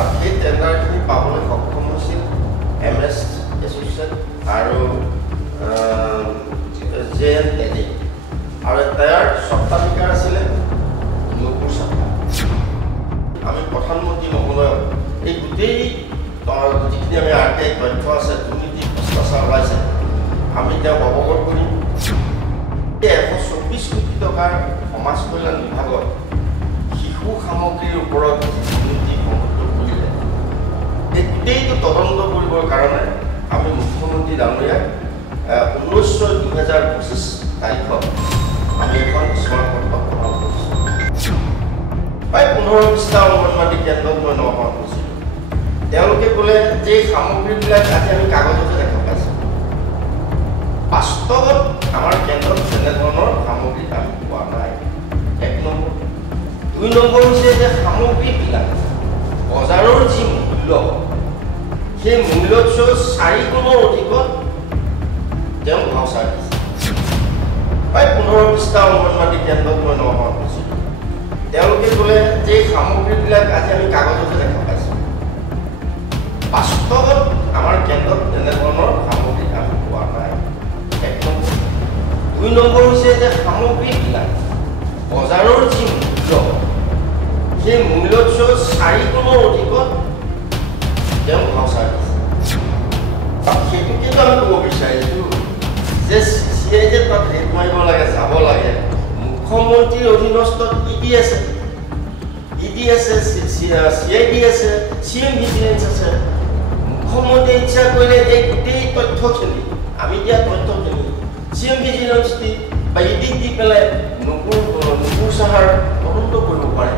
আৰু সেই টেণ্ডাৰখিনি পাবলৈ সক্ষম হৈছিল MS এছ'চিয়েট আৰু JN টেডি আৰু তাৰ স্বত্বাধিকাৰ আছিলে নুপুৰ চাফা। আমি প্ৰধানমন্ত্ৰী মহোদয়ক এই গোটেই যিখিনি আমি RTI তথ্য আছে দুৰ্নীতি ভ্ৰষ্টাচাৰ ওলাইছে আমি তেওঁক অৱগত কৰিম। 124 কোটি টকাৰ সমাজ কল্যাণ বিভাগত শিশু সামগ্ৰীৰ ওপৰত দুৰ্নীতি সংঘটিত কৰিলে এই গোটেইটো তদন্ত কৰিবৰ কাৰণে আমি মুখ্যমন্ত্ৰী ডাঙৰীয়াক 19/2025 তাৰিখত আমি এখন স্মাৰকপত্ৰ প্ৰদান কৰিছোঁ। প্ৰায় 15 পৃষ্ঠা অংগনবাড়ী কেন্দ্ৰত মই নগাঁৱত গৈছিলোঁ। তেওঁলোকে ক'লে যে সামগ্ৰীবিলাক আজি আমি কাগজতে দেখা পাইছোঁ, বাস্তৱত আমাৰ কেন্দ্ৰত তেনেধৰণৰ সামগ্ৰী আমি পোৱা নাই। 1 নম্বৰ। 2 নম্বৰ হৈছে যে সামগ্ৰীবিলাক বজাৰৰ যি মূল্য সেই মূল্যতকৈ 4 গুণৰ অধিকত তেওঁ ভাওচাৰ দিছে। প্ৰায় 15 পৃষ্ঠা অংগনবাড়ী কেন্দ্ৰত মই নগাঁৱত গৈছিলোঁ। তেওঁলোকে ক'লে যে সামগ্ৰীবিলাক আজি আমি কাগজতে দেখা পাইছোঁ, বাস্তৱত আমাৰ কেন্দ্ৰত তেনেধৰণৰ সামগ্ৰী আমি পোৱা নাই। 1 নম্বৰ। 2 নম্বৰ হৈছে যে সামগ্ৰীবিলাক বজাৰৰ যি মূল্য সেই মূল্যতকৈ 4 গুণৰ অধিকত তেওঁ ভাওচাৰ দিছে। সেইটো কিন্তু আমি ক'ব বিচাৰিছোঁ যে CCI যে তাত ৰেড মাৰিব লাগে, যাব লাগে, মুখ্যমন্ত্ৰীৰ অধীনস্থত ED আছে, CID আছে, CM ভিজিলেন্স আছে। মুখ্যমন্ত্ৰীয়ে ইচ্ছা কৰিলে এই গোটেই তথ্যখিনি আমি দিয়া তথ্যখিনি CM ভিজিলেন্স দি বা ED দি পেলাই নুপুৰ চাহাৰ তদন্ত কৰিব পাৰে,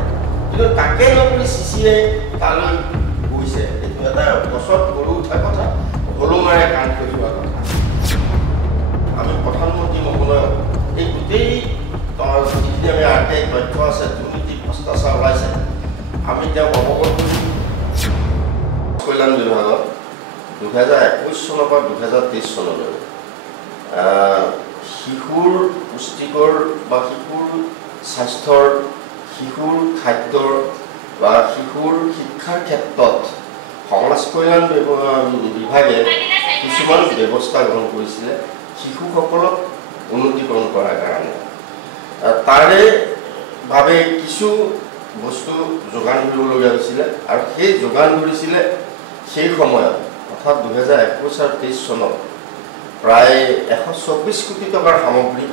কিন্তু তাকে নকৰি CCI তালৈ গৈছে। এইটো এটা গছত গৰু উঠা কথা, হলুমাৰে কাণ কৰি যোৱা কথা। আমি প্ৰধানমন্ত্ৰী মহোদয়ক এই গোটেই যিখিনি আমি RTI তথ্য আছে দুৰ্নীতি ভ্ৰষ্টাচাৰ ওলাইছে আমি তেওঁক অৱগত কৰিম। কল্যাণ বিভাগত 2021 চনৰ পৰা 2023 চনলৈ শিশুৰ পুষ্টিকৰ বা শিশুৰ স্বাস্থ্যৰ, শিশুৰ খাদ্যৰ বা শিশুৰ শিক্ষাৰ ক্ষেত্ৰত সমাজ কল্যাণ বিভাগে কিছুমান ব্যৱস্থা গ্ৰহণ কৰিছিলে শিশুসকলক উন্নতিকৰণ কৰাৰ কাৰণে। তাৰে বাবে কিছু বস্তু যোগান ধৰিবলগীয়া হৈছিলে আৰু সেই যোগান ধৰিছিলে সেই সময়ত অৰ্থাৎ 2021 আৰু 23 চনত প্ৰায় 124 কোটি টকাৰ সামগ্ৰী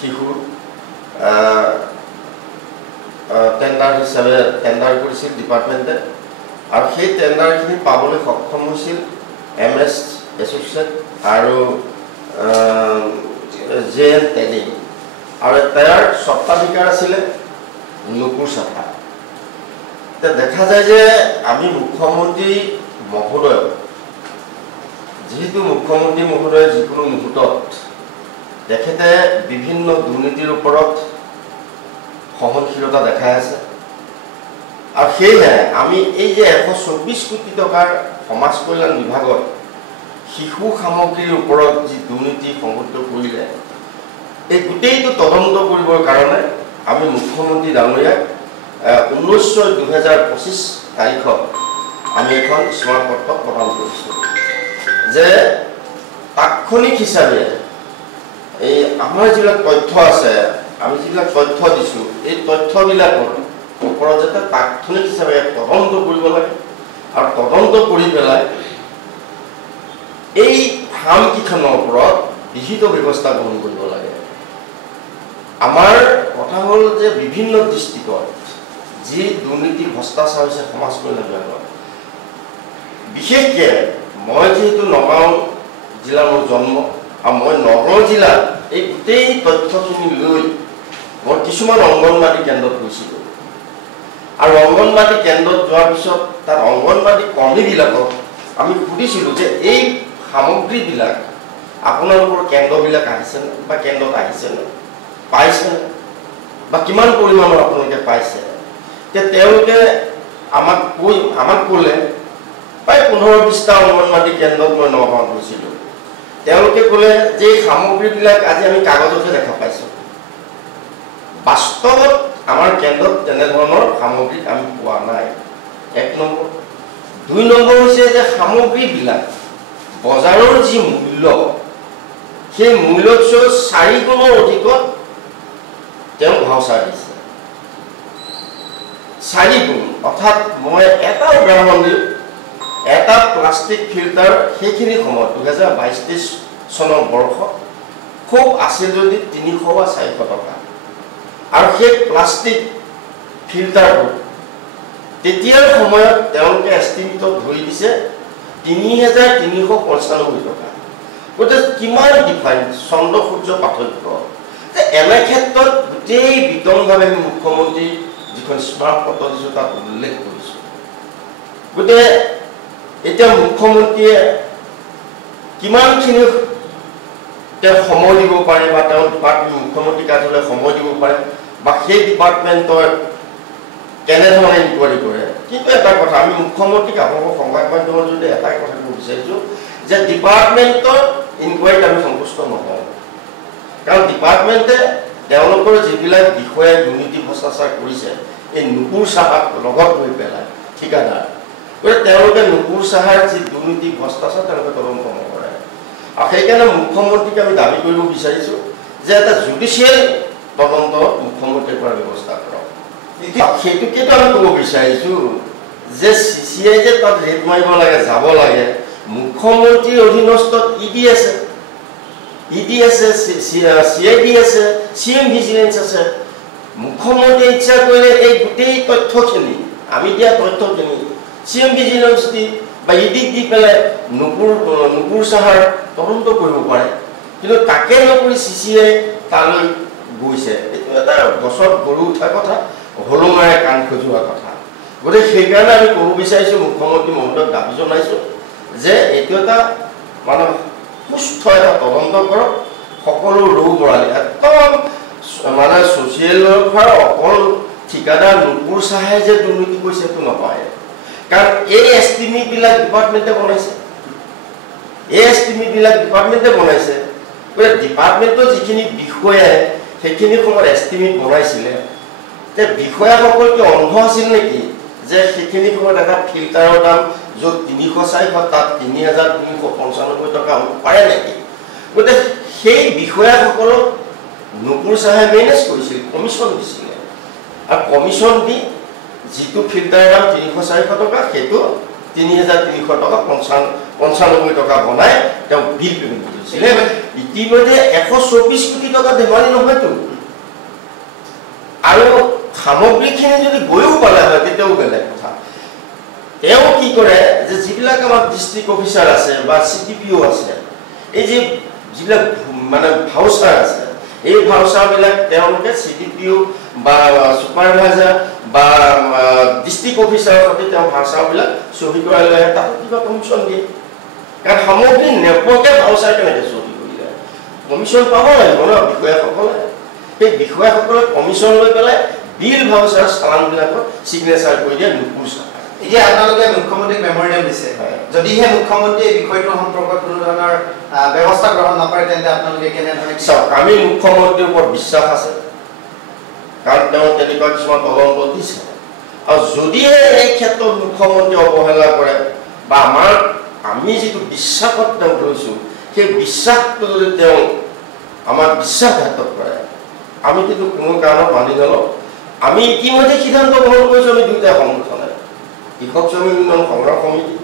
শিশুৰ টেণ্ডাৰ কৰিছিল ডিপাৰ্টমেণ্টে আৰু সেই টেণ্ডাৰখিনি পাবলৈ সক্ষম হৈছিল MS এছ'চিয়েট আৰু JN টেডি আৰু তাৰ স্বত্বাধিকাৰ আছিলে নুপুৰ চাফা। এতিয়া দেখা যায় যে আমি মুখ্যমন্ত্ৰী মহোদয়ক, যিহেতু মুখ্যমন্ত্ৰী মহোদয়ে যিকোনো মুহূৰ্তত তেখেতে বিভিন্ন দুৰ্নীতিৰ ওপৰত সহনশীলতা দেখাই আছে আৰু সেয়েহে আমি এই যে 124 কোটি টকাৰ সমাজ কল্যাণ বিভাগত শিশু সামগ্ৰীৰ ওপৰত যি দুৰ্নীতি সংঘটিত কৰিলে এই গোটেইটো তদন্ত কৰিবৰ কাৰণে আমি মুখ্যমন্ত্ৰী ডাঙৰীয়াক 19/2025 তাৰিখত আমি এখন স্মাৰকপত্ৰ প্ৰদান কৰিছোঁ যে তাৎক্ষণিক হিচাপে এই আমাৰ যিবিলাক তথ্য আছে, আমি যিবিলাক তথ্য দিছোঁ এই তথ্যবিলাকৰ ওপৰত যাতে তাৎক্ষণিক হিচাপে তদন্ত কৰিব লাগে আৰু তদন্ত কৰি পেলাই এই ফাৰ্মকেইখনৰ ওপৰত বিহিত ব্যৱস্থা গ্ৰহণ কৰিব লাগে। আমাৰ কথা হ'ল যে বিভিন্ন ডিষ্ট্ৰিক্টত যি দুৰ্নীতি ভ্ৰষ্টাচাৰ হৈছে সমাজ কল্যাণ বিভাগত, বিশেষকৈ মই যিহেতু নগাঁও জিলাৰ মোৰ জন্ম আৰু মই নগাঁও জিলাত এই গোটেই তথ্যখিনি লৈ মই কিছুমান অংগনবাড়ী কেন্দ্ৰত গৈছিলোঁ আৰু অংগনবাড়ী কেন্দ্ৰত যোৱাৰ পিছত তাত অংগনবাড়ী কৰ্মীবিলাকক আমি সুধিছিলোঁ যে এই সামগ্ৰীবিলাক আপোনালোকৰ কেন্দ্ৰবিলাক আহিছেনে বা কেন্দ্ৰত আহিছেনে, পাইছেনে বা কিমান পৰিমাণৰ আপোনালোকে পাইছে। এতিয়া তেওঁলোকে আমাক ক'লে প্ৰায় 15 পৃষ্ঠা অংগনবাড়ী কেন্দ্ৰত মই নগাঁৱত গৈছিলোঁ। তেওঁলোকে ক'লে যে এই সামগ্ৰীবিলাক আজি আমি কাগজতে দেখা পাইছোঁ, বাস্তৱত আমাৰ কেন্দ্ৰত তেনেধৰণৰ সামগ্ৰী আমি পোৱা নাই। এক নম্বৰ 2 নম্বৰ হৈছে যে সামগ্ৰীবিলাক বজাৰৰ যি মূল্য সেই মূল্যতকৈ 4 গুণৰ অধিকত তেওঁ ভাউচাৰ দিছে 4 গুণ অৰ্থাৎ মই এটা উদাহৰণ দিওঁ এটা প্লাষ্টিক ফিল্টাৰ সেইখিনি সময়ত 2022-23 চনৰ বৰ্ষত খুব আছিল যদি 300 বা 400 টকা আৰু সেই প্লাষ্টিক ফিল্টাৰবোৰ তেতিয়াৰ সময়ত তেওঁলোকে এষ্টিমেটত ধৰি দিছে 3395 টকা গতিকে কিমান ডিফাৰেন্স চন্দ্ৰ সূৰ্য পাৰ্থক্য এনে ক্ষেত্ৰত গোটেই বিতংভাৱে মুখ্যমন্ত্ৰী যিখন স্মাৰক পত্ৰ দিছোঁ তাত উল্লেখ কৰিছোঁ গতিকে এতিয়া মুখ্যমন্ত্ৰীয়ে কিমানখিনি তেওঁ সময় দিব পাৰে বা তেওঁ ডিপাৰ্টমেণ্ট মুখ্যমন্ত্ৰী কাৰ্যালয়ে সময় দিব পাৰে বা সেই ডিপাৰ্টমেণ্টৰ কেনেধৰণে ইনকুৱাৰী কৰে কিন্তু এটা কথা আমি মুখ্যমন্ত্ৰীক আপোনালোকৰ সংবাদ মাধ্যমৰ জৰিয়তে এটাই কথা ক'ব বিচাৰিছোঁ যে ডিপাৰ্টমেণ্টৰ ইনকুৱাৰীত আমি সন্তুষ্ট নহওঁ কাৰণ ডিপাৰ্টমেণ্টে তেওঁলোকৰ যিবিলাক বিষয়ে দুৰ্নীতি ভ্ৰষ্টাচাৰ কৰিছে এই নুপুৰ চাহাক লগত লৈ পেলাই ঠিকাদাৰ গতিকে তেওঁলোকে নুপুৰ চাহাৰ যি দুৰ্নীতি ভ্ৰষ্টাচাৰ তেওঁলোকে তদন্ত নকৰে আৰু সেইকাৰণে মুখ্যমন্ত্ৰীক আমি দাবী কৰিব বিচাৰিছোঁ যে এটা জুডিচিয়েল তদন্ত মুখ্যমন্ত্ৰীৰ পৰা ব্যৱস্থা কৰক সেইটোকেতো আমি ক'ব বিচাৰিছোঁ যে CCI যে তাত ৰেড মাৰিব লাগে যাব লাগে মুখ্যমন্ত্ৰীৰ অধীনস্থত ED আছে CID আছে CM ভিজিলেন্স আছে মুখ্যমন্ত্ৰীয়ে ইচ্ছা কৰিলে এই গোটেই তথ্যখিনি আমি দিয়া তথ্যখিনি CM ভিজিলেন্স দি বা ED দি পেলাই নুপুৰ চাহাৰ তদন্ত কৰিব পাৰে কিন্তু তাকে নকৰি CCI তালৈ গৈছে এইটো এটা গছত গৰু উঠা কথা হলুমাৰে কাণ খজোৱা কথা গতিকে সেইকাৰণে আমি ক'ব বিচাৰিছোঁ মুখ্যমন্ত্ৰী মহোদয়ক দাবী জনাইছোঁ যে এইটো এটা মানে সুস্থ এটা তদন্ত কৰক সকলো ৰৌ বৰালি একদম মানে ছ'চিয়েলৰ পৰা অকল ঠিকাদাৰ নুপুৰ চাহে যে দুৰ্নীতি কৰিছে সেইটো নকয় কাৰণ এই এষ্টিমেটবিলাক ডিপাৰ্টমেণ্টে বনাইছে গতিকে ডিপাৰ্টমেণ্টৰ যিখিনি বিষয়াই সেইখিনি সময়ত এষ্টিমেট বনাইছিলে তে বিষয়াসকল কি অন্ধ আছিল নেকি যে সেইখিনি সময়ত এটা ফিল্টাৰৰ দাম য'ত 300-400 তাত 3395 টকা হ'ব পাৰে নেকি গতিকে সেই বিষয়াসকলক নুপুৰ চাহে মেনেজ কৰিছিল কমিশ্যন দিছিলে আৰু কমিশ্যন দি যিটো ফিল্টাৰৰ দাম 300-400 টকা সেইটো 3300 টকা 95 টকা বনাই তেওঁ বিল পেমেণ্ট কৰিছিলে ইতিমধ্যে 124 কোটি টকা ধেমালি নহয়তো আৰু সামগ্ৰীখিনি যদি গৈও পালে হয় তেতিয়াও বেলেগ কথা তেওঁ কি কৰে যে যিবিলাক আমাৰ ডিষ্ট্ৰিক্ট অফিচাৰ আছে বা CTPO আছে এই যে যিবিলাক মানে ভাউচাৰ আছে এই ভাউচাৰবিলাক তেওঁলোকে CTPO বা ছুপাৰভাইজাৰ বা ডিষ্ট্ৰিক্ট অফিচাৰৰ সৈতে তেওঁ ভাউচাৰবিলাক চহী কৰাই লৈ আহে তাতো কিবা কমিশ্যন দিয়ে কাৰণ সামগ্ৰী নেপোৱাকৈ ভাউচাৰ কেনেকৈ চহী কৰিলে কমিশ্যন পাব লাগিব ন বিষয়াসকলে সেই বিষয়াসকলে কমিশ্যন লৈ পেলাই বিল ভাউচাৰ চালানবিলাকত চিগনেচাৰ কৰি দিয়ে নুপুৰ চাহাই এতিয়া আপোনালোকে মুখ্যমন্ত্ৰীক মেমৰিয়েল দিছে যদিহে মুখ্যমন্ত্ৰীয়ে বিষয়টোৰ সম্পৰ্কত কোনো ধৰণৰ ব্যৱস্থা গ্ৰহণ নকৰে তেন্তে আপোনালোকে কেনেধৰণে চাওক আমি মুখ্যমন্ত্ৰীৰ ওপৰত বিশ্বাস আছে কাৰণ তেওঁ তেনেকুৱা কিছুমান তদন্ত দিছে আৰু যদিহে এই ক্ষেত্ৰত মুখ্যমন্ত্ৰী অৱহেলা কৰে বা আমি যিটো বিশ্বাসত তেওঁক লৈছোঁ সেই বিশ্বাসটো যদি তেওঁ আমাৰ বিশ্বাসঘাতক কৰে আমি কিন্তু কোনো কাৰণত মানি নলওঁ আমি ইতিমধ্যে সিদ্ধান্ত গ্ৰহণ কৰিছোঁ আমি দুয়োটা সংগঠনে কৃষক শ্ৰমিক উন্নয়ন সংগ্ৰাম সমিতি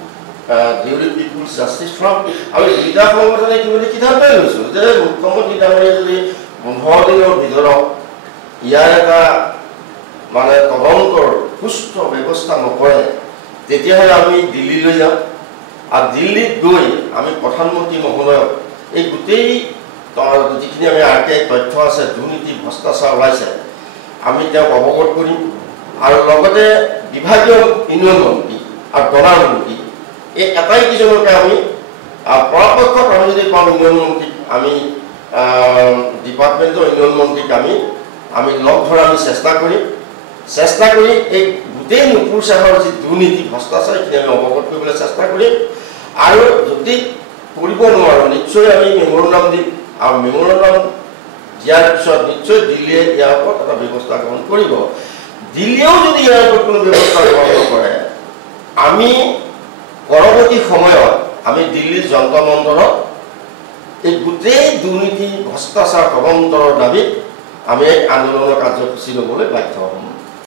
ডিউৰি পিপুলছ জাষ্টিছ ফ্ৰণ্ট আমি দুয়োটা সংগঠনে ইতিমধ্যে সিদ্ধান্তই লৈছোঁ যে মুখ্যমন্ত্ৰী ডাঙৰীয়ে যদি 15 দিনৰ ভিতৰত ইয়াৰ এটা মানে তদন্তৰ সুস্থ ব্যৱস্থা নকৰে তেতিয়াহ'লে আমি দিল্লীলৈ যাম আৰু দিল্লীত গৈ আমি প্ৰধানমন্ত্ৰী মহোদয়ক এই গোটেই যিখিনি আমি RTI তথ্য আছে দুৰ্নীতি ভ্ৰষ্টাচাৰ ওলাইছে আমি তেওঁক অৱগত কৰিম আৰু লগতে বিভাগীয় ইউনিয়ন মন্ত্ৰী আৰু ডলাৰ মন্ত্ৰী এই এটাইকেইজনকে আমি পৰাপক্ষত আমি যদি পাওঁ ইউনিয়ন মন্ত্ৰীক আমি ডিপাৰ্টমেণ্টৰ ইউনিয়ন মন্ত্ৰীক আমি লগ ধৰা আমি চেষ্টা কৰি এই গোটেই নুপুৰ চাহৰ যি দুৰ্নীতি ভ্ৰষ্টাচাৰ এইখিনি আমি অৱগত কৰিবলৈ চেষ্টা কৰিম আৰু যদি কৰিব নোৱাৰোঁ নিশ্চয় আমি মেমৰেণ্ডাম দিম আৰু মেমৰেণ্ডাম দিয়াৰ পিছত নিশ্চয় দিল্লীয়ে ইয়াৰ ওপৰত এটা ব্যৱস্থা গ্ৰহণ কৰিব দিল্লীয়েও যদি ইয়াৰ ওপৰত কোনো ব্যৱস্থা গ্ৰহণ কৰে আমি পৰৱৰ্তী সময়ত আমি দিল্লীৰ যন্ত্ৰ মন্তৰত এই গোটেই দুৰ্নীতি ভ্ৰষ্টাচাৰ তদন্তৰ দাবীত আমি এক আন্দোলনৰ কাৰ্যসূচী ল'বলৈ বাধ্য হ'ম।